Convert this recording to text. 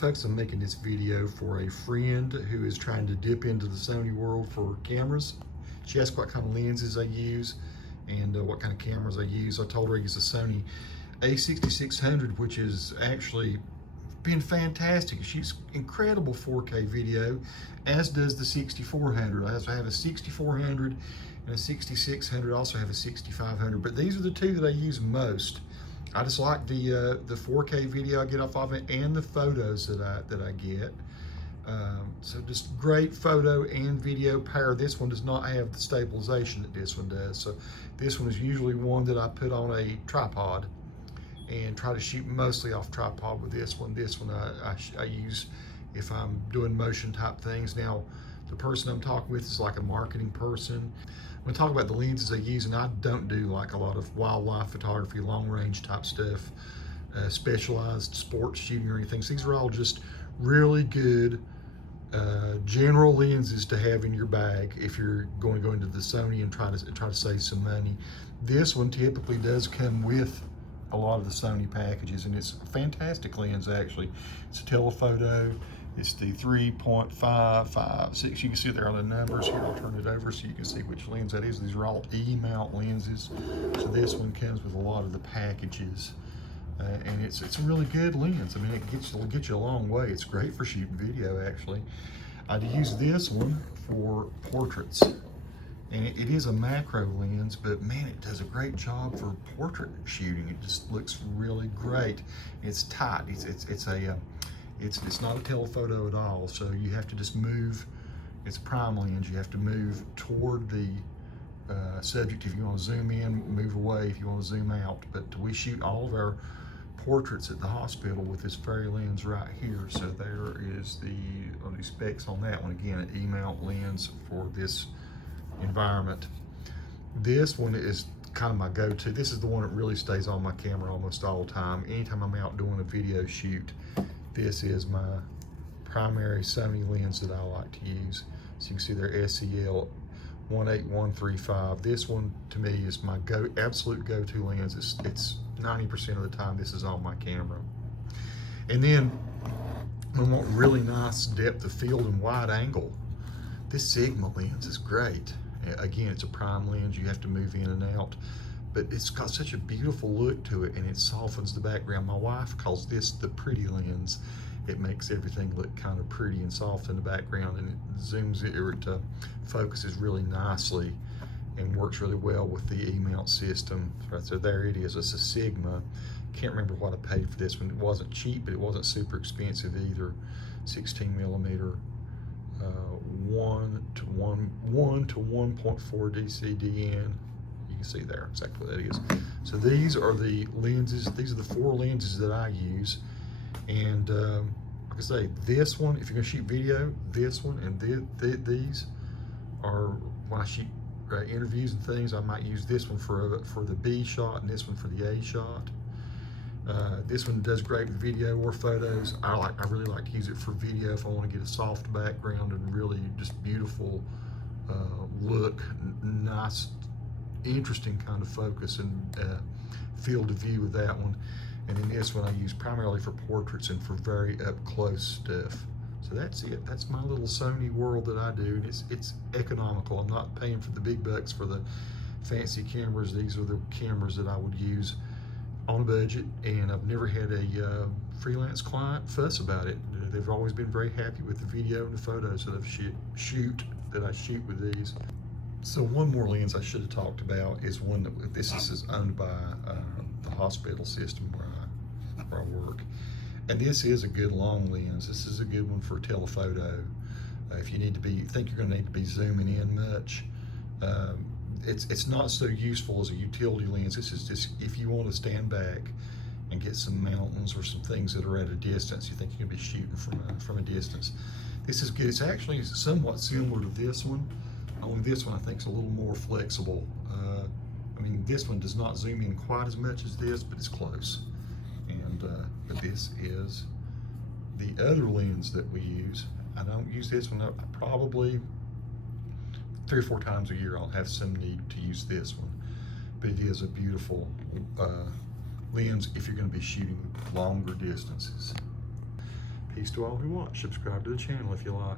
Folks, I'm making this video for a friend who is trying to dip into the Sony world for cameras. She asked what kind of lenses I use and what kind of cameras I use. I told her I use a Sony a6600, which is actually been fantastic. It shoots incredible 4K video, as does the 6400. I also have a 6400 and a 6600. I also have a 6500, but these are the two that I use most. I just like the 4K video I get off of it and the photos that I get. So just great photo and video power. This one does not have the stabilization that this one does. So this one is usually one that I put on a tripod and try to shoot mostly off tripod with this one. This one I use if I'm doing motion type things. Now, the person I'm talking with is like a marketing person. I'm gonna talk about the lenses I use, and I don't do like a lot of wildlife photography, long range type stuff, specialized sports shooting or anything. So these are all just really good general lenses to have in your bag if you're going to go into the Sony and try to save some money. This one typically does come with a lot of the Sony packages, and it's a fantastic lens actually. It's a telephoto. It's the 3.556. You can see there on the numbers here. I'll turn it over so you can see which lens that is. These are all E-mount lenses. So this one comes with a lot of the packages. And it's a really good lens. I mean, it'll get you a long way. It's great for shooting video actually. I'd use this one for portraits. And it is a macro lens, but man, it does a great job for portrait shooting. It just looks really great. It's tight. It's not a telephoto at all, so you have to just move. It's a prime lens. You have to move toward the subject if you want to zoom in, move away if you want to zoom out. But we shoot all of our portraits at the hospital with this very lens right here. So there is the specs on that one. Again, an E-mount lens for this environment. This one is kind of my go-to. This is the one that really stays on my camera almost all the time. Anytime I'm out doing a video shoot, this is my primary Sony lens that I like to use. So you can see their SEL 18135. This one to me is my absolute go-to lens. It's 90% of the time this is on my camera. And then I want really nice depth of field and wide angle. This Sigma lens is great. Again, it's a prime lens. You have to move in and out, but it's got such a beautiful look to it, and it softens the background. My wife calls this the pretty lens. It makes everything look kind of pretty and soft in the background, and it zooms it, or it focuses really nicely and works really well with the E-mount system. Right, so there it is. It's a Sigma. Can't remember what I paid for this one. It wasn't cheap, but it wasn't super expensive either. 16 millimeter. 1 to 1.4 DCDN. You can see there exactly what that is. So these are the lenses. These are the 4 lenses that I use. And like I say, this one, if you're going to shoot video, this one and these are when I shoot interviews and things. I might use this one for the B shot and this one for the A shot. This one does great with video or photos. I really like to use it for video if I want to get a soft background and really just beautiful look, nice, interesting kind of focus and field of view with that one. And then this one I use primarily for portraits and for very up close stuff. So that's it. That's my little Sony world that I do. And it's economical. I'm not paying for the big bucks for the fancy cameras. These are the cameras that I would use on a budget, and I've never had a freelance client fuss about it. They've always been very happy with the video and the photos that I shoot with these. So one more lens I should have talked about is one that this is owned by the hospital system where I work, and this is a good long lens. This is a good one for telephoto. If you think you're going to need to be zooming in much. It's not so useful as a utility lens. This is just if you want to stand back and get some mountains or some things that are at a distance, you think you're going to be shooting from a distance. This is good. It's actually somewhat similar to this one, only this one I think is a little more flexible. I mean, this one does not zoom in quite as much as this, but it's close. And but this is the other lens that we use. I don't use this one. I probably 3 or 4 times a year I'll have some need to use this one, but it is a beautiful lens if you're going to be shooting longer distances. Peace to all who watch. Subscribe to the channel if you like.